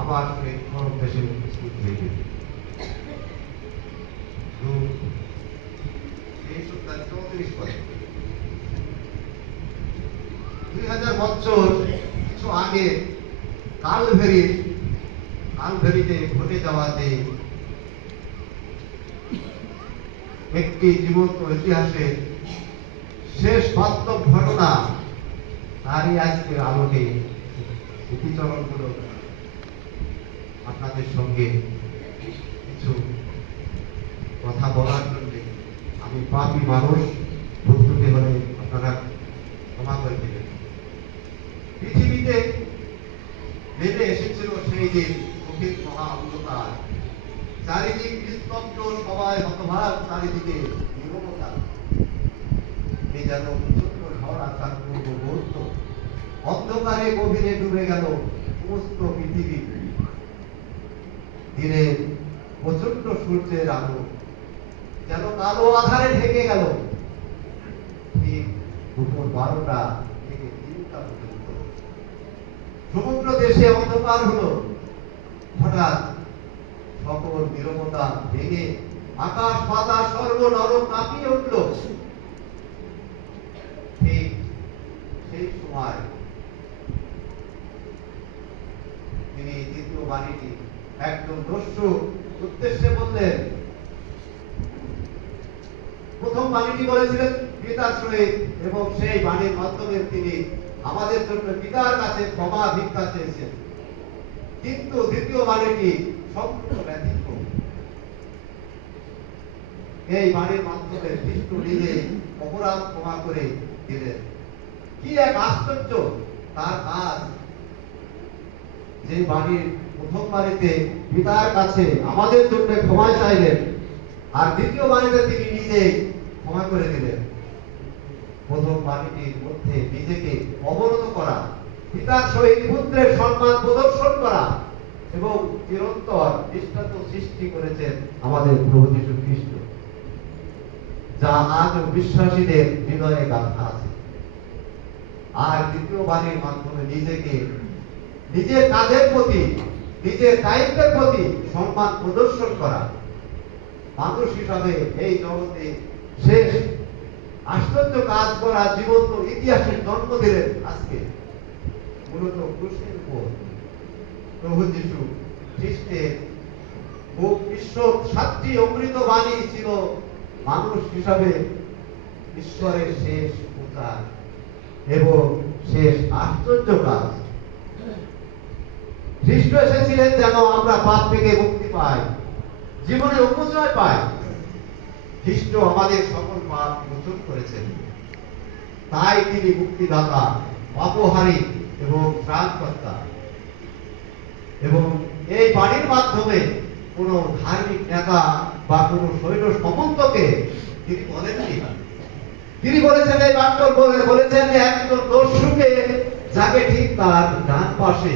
আবার প্রেক্ষক দেশে উপস্থিত হইবে। 2000 বছর কিছু আগে কালভেরিতে ঘটে যাওয়াতে একটি জীবন্ত ইতিহাসের শেষ বাস্তব ঘটনা তারই আজকের আলোকে স্মৃতিচরণগুলো আপনাদের সঙ্গে কিছু কথা বলার জন্য আমি পাপী মানুষ, ভুল ত্রুটি হলে আপনারা ক্ষমা করে দেবেন। পৃথিবীতে নেমে এসেছিল সেই দিন কঠিন মহা অন্ধকার, চারিদিক নিস্তব্ধ, সবাই হতভাগ, চারিদিকে নীরবতা। এই যেন প্রচন্ড ঝড় আসার পূর্ব মুহূর্ত, অন্ধকারে গভীরে ডুবে গেল সমস্ত পৃথিবী। দিনের প্রচন্ড সূর্যের আলো যেন কালো আধারে ঢেকে গেল। ঠিক দুপুর 12টা থেকে 3টা পর্যন্ত সমুদ্র দেশে অন্ধকার হলো। হঠাৎ সকল নীরবতা ভেঙে আকাশ পাতাল সর্ব নরক কাঁপিয়ে উঠল। ঠিক সেই সময় তিনি দ্বিতীয় বাণীটি একদম দস্যু উদ্দেশ্যে বললেন। প্রথম বাণীটি বলেছিলেন পিতার সহিত, এবং সেই বাণীর মাধ্যমে তিনি আমাদের জন্য পিতার কাছে ক্ষমা ভিক্ষা চেয়েছেন। কিন্তু দ্বিতীয় বাণীটি সম্পূর্ণ ব্যতিক্রম। এই বাণীর মাধ্যমে খ্রিস্ট নিজে অপরাধ ক্ষমা করে দিলেন। কি এক আশ্চর্য তার কাজ! যে বাণীর প্রথম বাণীতে পিতার কাছে আমাদের জন্য ক্ষমা চাইলেন, আর দ্বিতীয় বাণীতে তিনি নিজে ক্ষমা করে দিলেন। প্রথম বাণীটির মধ্যে নিজেকে অবনত করা, পিতার সহিত পুত্রের সম্মান প্রদর্শন করা এবং চিরন্তর দৃষ্টান্ত সৃষ্টি করেছেন আমাদের প্রভু যীশু খ্রিস্ট, যা আজ বিশ্বাসীদের হৃদয়ে গাঁথা আছে। আর দ্বিতীয় বাণীর মাধ্যমে নিজেকে নিজের কাজের প্রতি, নিজের দায়িত্বের প্রতি সম্মান প্রদর্শন করা। মানুষ হিসাবে এই জগতে শেষ আশ্চর্য কাজ করা জীবন্ত ইতিহাসের জন্ম দিলেন আজকে। মূলত ক্রুশের উপর প্রভু যীশু খ্রিস্টের বিশ্ব 7টি অমৃত বাণী ছিল মানুষ হিসাবে ঈশ্বরের শেষ প্রচার এবং শেষ আশ্চর্য কাজ। খ্রিস্ট এসেছিলেন যেন আমরা পাপ থেকে মুক্তি পাই, জীবনে উপজয় পাই। খ্রিস্ট আমাদের সকল পাপ মোচন করেছেন, তাই তিনি মুক্তিদাতা, পাপহারী এবং ত্রাণকর্তা। এবং এই বাণীর মাধ্যমে কোন ধার্মিক নেতা বা কোন সৈন্য সামন্তকে তিনি বলেননি। তিনি বলেছেন, এই বাক্য বলেছেন যে একজন দস্যুকে, যাকে ঠিক তার ডান পাশে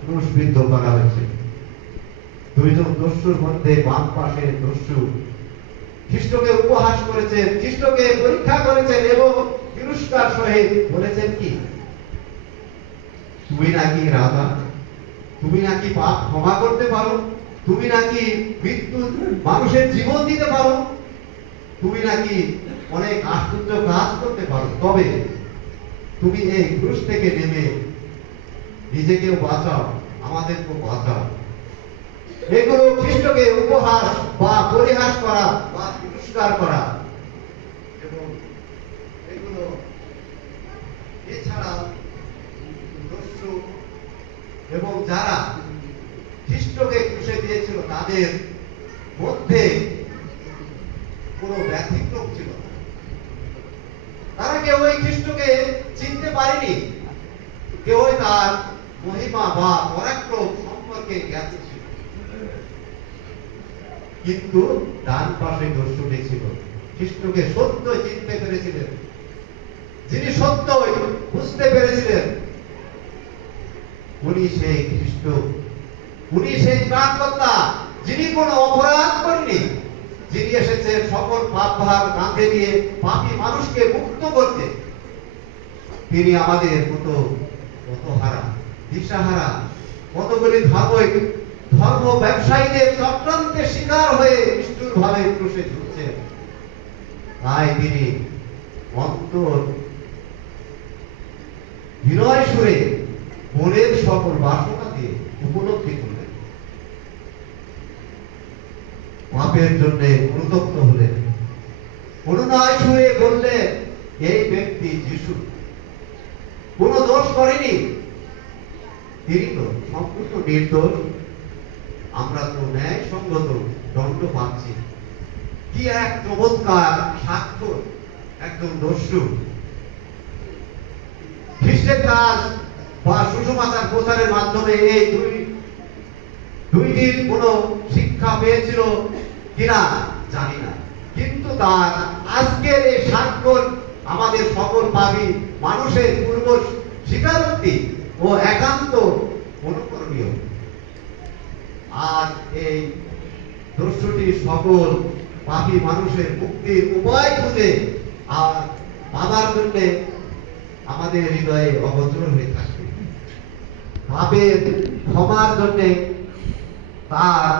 ক্রুশবিদ্ধ করা হয়েছে। দুইজন দস্যুর মধ্যে বাম পাশে দস্যু খ্রিস্টকে উপহাস করেছেন, খ্রিস্টকে পরীক্ষা করেছেন এবং তিরস্কার সহিত বলেছেন কি, তুমি নাকি রাজা, তুমি নাকি পাপ ক্ষমা করতে পারো, তুমি নাকি মৃত্যু মানুষের জীবন দিতে পারো, তুমি নাকি অনেক আশ্চর্য কাজ করতে পারো, তবে তুমি এই ক্রুশ থেকে নেমে নিজেকেও বাঁচাও, আমাদেরকেও বাঁচাও। এগুলো খ্রিস্টকে উপহাস বা পরিহাস করা বা তিরস্কার করা। এবং এগুলো এছাড়া দস্যু এবং যারা খ্রিস্টকে ক্রুশে দিয়েছিল তাদের মধ্যে কোনো ব্যতিক্রম ছিল না। তারা কেউ ওই খ্রিস্টকে চিনতে পারেনি, কেউ তার মহিমা বা পরাক্রম সম্পর্কে জ্ঞাত ছিল। কিন্তু ডান পাশে দস্যুটি ছিল, খ্রিস্টকে সত্য চিনতে পেরেছিলেন, যিনি সত্য বুঝতে পেরেছিলেন। উনি সেই খ্রিস্ট, উনি সেই ত্রাণকর্তা, যিনি কোনো অপরাধ করেননি, যিনি এসেছেন সকল পাপ ভার কাঁধে নিয়ে পাপী মানুষকে মুক্ত করতে। তিনি আমাদের মতো হারা দিশাহারা, কতগুলি ধর্ম ব্যবসায়ীদের চক্রান্তে শিকার হয়ে নিষ্ঠুরভাবে ক্রুশে ঝুলছে। তাই তিনি অন্তর বিনয় সুরে মনের সকল বাসনা দিয়ে উপলব্ধি করলেন, পাপের জন্য অনুতপ্ত হলেন, করুণায় সুরে বললেন, এই ব্যক্তি যিশু কোন দোষ করেনি, তিনি তো সম্পূর্ণ নির্দোষ। আমরা তো ন্যায় সঙ্গত দণ্ড পাচ্ছি। কি এক চমৎকার সাক্ষ্য একজন দস্যু। খ্রিস্টের কাজ বা সুসমাচার প্রচারের মাধ্যমে এই দুইটির কোন শিক্ষা পেয়েছিল কিনা জানি না, কিন্তু তার আজকের এই সাক্ষ্য আমাদের সকল পাপী মানুষের পূর্ব স্বীকারোক্তি ও একান্ত অনুকরণীয়। আর এই দস্যুটি সকল পাপী মানুষের মুক্তির উপায় খুঁজে আর পাবার জন্য আমাদের হৃদয়ে অগোচর হয়ে থাকবে। পাপের ক্ষমার জন্য তার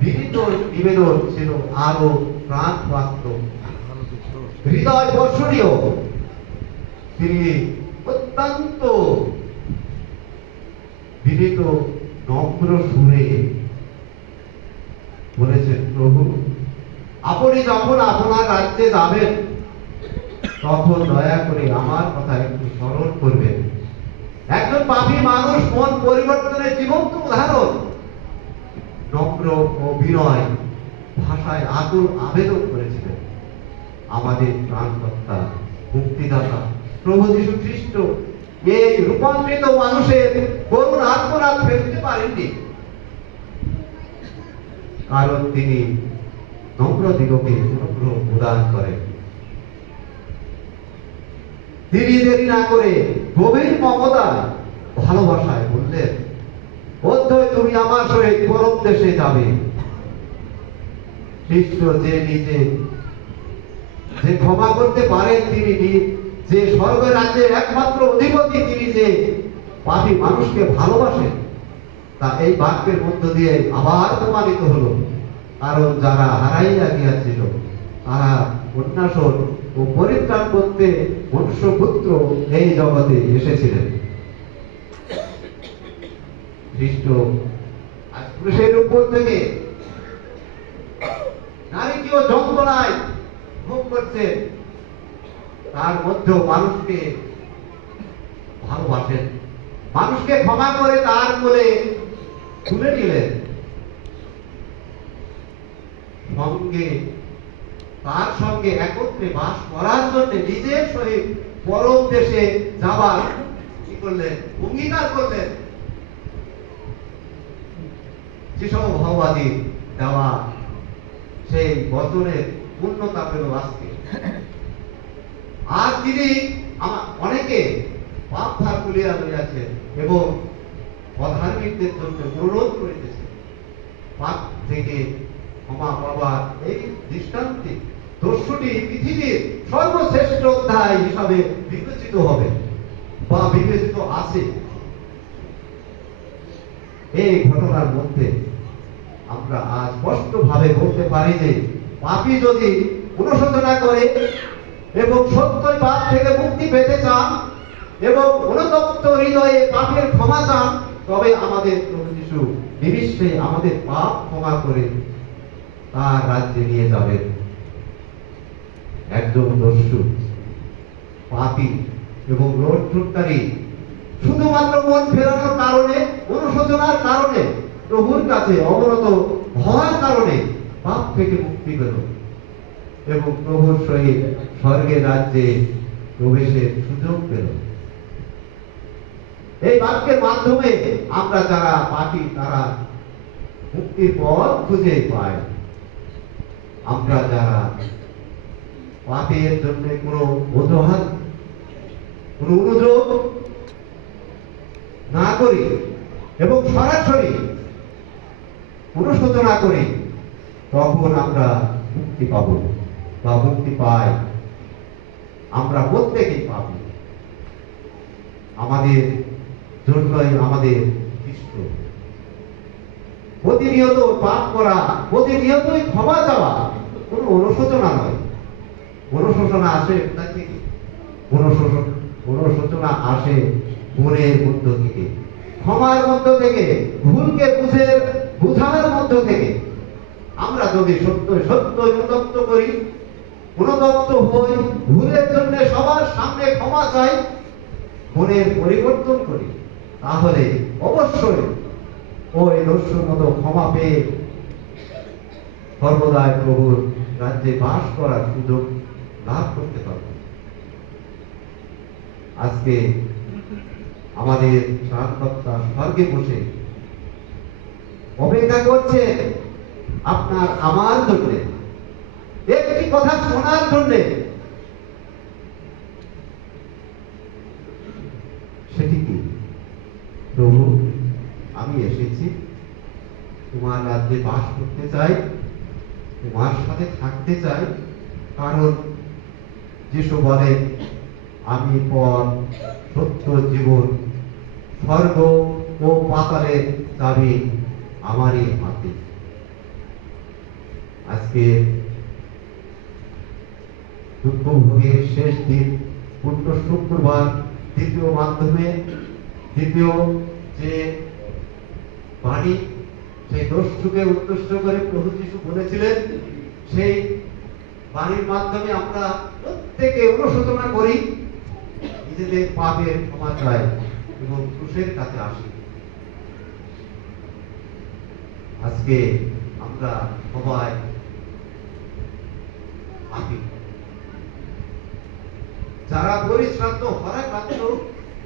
বিনীত নিবেদন ছিল আরো প্রাণপাত্র, হৃদয় দর্শনীয়। তিনি অত্যন্ত বিনীত নম্র সুরে বলেছেন, প্রভু আপনি যখন আপনার রাজ্যে যাবেন তখন দয়া করে আমার কথা একটু স্মরণ করবেন। একজন পাপী মানুষ মন পরিবর্তনের জীবন্ত উদাহরণ। নম্র ও বিনয় ভাষায় আকুল আবেদন করেছিলেন, আমাদের প্রাণকর্তা মুক্তিদাতা প্রভু যীশু খ্রিস্ট এই রূপান্তরিত মানুষের করুণ আত্মনাদ ফেলতে পারেননি, কারণ তিনি নম্র দিগকে অনুগ্রহ প্রদান করেন। তিনি দেরি না করে গভীর মমতা ভালোবাসায় বললেন, অধ্যয় তুমি আমার সহিত পরম দেশে যাবে। খ্রিস্ট যে নিজে যে ক্ষমা করতে পারেন, তিনি যে স্বর্গ রাজ্যের একমাত্র অধিপতি, তিনি যে পাপী মানুষকে ভালোবাসেন, তা এই বাক্যের মধ্য দিয়ে আবার প্রমাণিত হলো। কারণ যারা হারাইয়া গিয়াছিল তারা উন্নাসন ও পরিত্রাণ করতে মনুষ্যপুত্র এই জগতে এসেছিলেন। খ্রিস্ট আজ ক্রুশের উপর থেকে নারীকেও যন্ত্রণায় ভোগ করছেন, তার মধ্যেও মানুষকে ভালোবাসেন, মানুষকে ক্ষমা করে তার কোলে তুলে নিলেন, সঙ্গে তার সঙ্গে একত্রে বাস করার জন্য নিজের সহিত পরম দেশে যাবার কি করলেন, অঙ্গীকার করলেন। যেসব ভাববাদী দেওয়া সেই বচনের পূর্ণতা পেল আজকে। আর তিনি অনেকে পাপ ভার তুলিয়া লইয়াছেন এবং অধার্মিকদের জন্য অনুরোধ করিতেছেন, পাপ থেকে ক্ষমা পাবার এই দৃষ্টান্তে দস্যুটি পৃথিবীর সর্বশ্রেষ্ঠ অধ্যায় হিসাবে বিবেচিত হবে বা বিবেচিত আছে। এই ঘটনার মধ্যে আমরা আজ স্পষ্টভাবে বলতে পারি যে পাপী যদি অনুশোচনা করে এবং সত্যই পাপ থেকে মুক্তি পেতে চান এবং অনুতপ্ত হৃদয়ে পাপের ক্ষমা চান, তবে আমাদের প্রভু যীশু নিমিষে আমাদের পাপ ক্ষমা করে তার রাজ্যে নিয়ে যাবেন। একজন দস্যু, পাপী এবং রোধকারী শুধুমাত্র মন ফেরানোর কারণে, অনুশোচনার কারণে, প্রভুর কাছে অবনত হওয়ার কারণে পাপ থেকে মুক্তি পেল এবং প্রভুর সহিত স্বর্গের রাজ্যে প্রবেশের সুযোগ পেল। এই বাক্যের মাধ্যমে আমরা যারা পাপী তারা মুক্তির পথ খুঁজে পাই। আমরা যারা পাপের জন্য কোনো অজুহাত, কোনো অনুযোগ না করি এবং সরাসরি অনুশোচনা করি, তখন আমরা মুক্তি পাব বা মুক্তি পাই। আমরা প্রত্যেকেই পাব। আমাদের জন্যই আমাদের খ্রিস্ট। প্রতিনিয়ত পাপ করা, প্রতিনিয়তই ক্ষমা চাওয়া কোনো অনুশোচনা নয়। অনুশোচনা আসে কোথা থেকে? অনুশোচনা আসে মনের মধ্য থেকে, ক্ষমার মধ্য থেকে, ভুলকে বুঝার মধ্য থেকে। আমরা যদি সত্য সত্য অনুতপ্ত করি, অনুতপ্ত হই, ভুলের জন্য সবার সামনে ক্ষমা চাই, মনের পরিবর্তন করি, তাহলে অবশ্যই ওই দস্যুর মতো ক্ষমা পেয়ে সর্বদাই প্রভুর রাজ্যে বাস করার সুযোগ লাভ করতে পারব। আজকে আমাদের ত্রাণকর্তা স্বর্গে বসে অপেক্ষা করছে আপনার আমার জন্য, একটি কথা শোনার জন্য। সেটি কি? প্রভু, আমি এসেছি, তোমার রাজ্যে বাস করতে চাই, তোমার সাথে থাকতে চাই। কারণ যিশু বলেন, আমি পথ, সত্য, জীবন, স্বর্গ ও পাতালের চাবি আমারই হাতে। আজকে দুঃখ ভোগের শেষ দিন, পূর্ণ শুক্রবার, দ্বিতীয় মাধ্যমে, দ্বিতীয় যে বাণী, সেই দস্যুকে উদ্দেশ্য করে প্রভু যিশু বলেছিলেন, সেই বাণীর মাধ্যমে আমরা প্রত্যেকে অনুশোচনা করি, নিজেদের পাপের ক্ষমা চাই এবং ক্রুশের কাছে আসি। আজকে আমরা সবাই পাপী। যারা পরিশ্রান্ত, হরাক্রান্ত,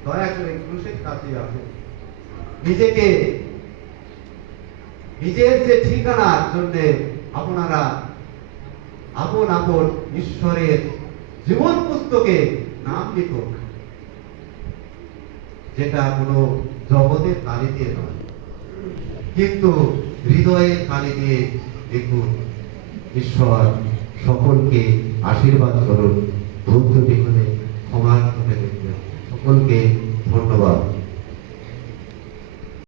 দয়া করে ক্রুশের কাছে আসুন। নিজেকে, নিজের যে ঠিকানার জন্য আপনারা আপন আপন ঈশ্বরের জীবন পুস্তকে নাম লিখুন, যেটা কোনো জগতের কালি দিয়ে নয়, কিন্তু হৃদয়ের কালি দিয়ে লিখুন। ঈশ্বর সকলকে আশীর্বাদ করুন, ভুল ত্রুটি হলে ক্ষমা করে দেবেন। সকলকে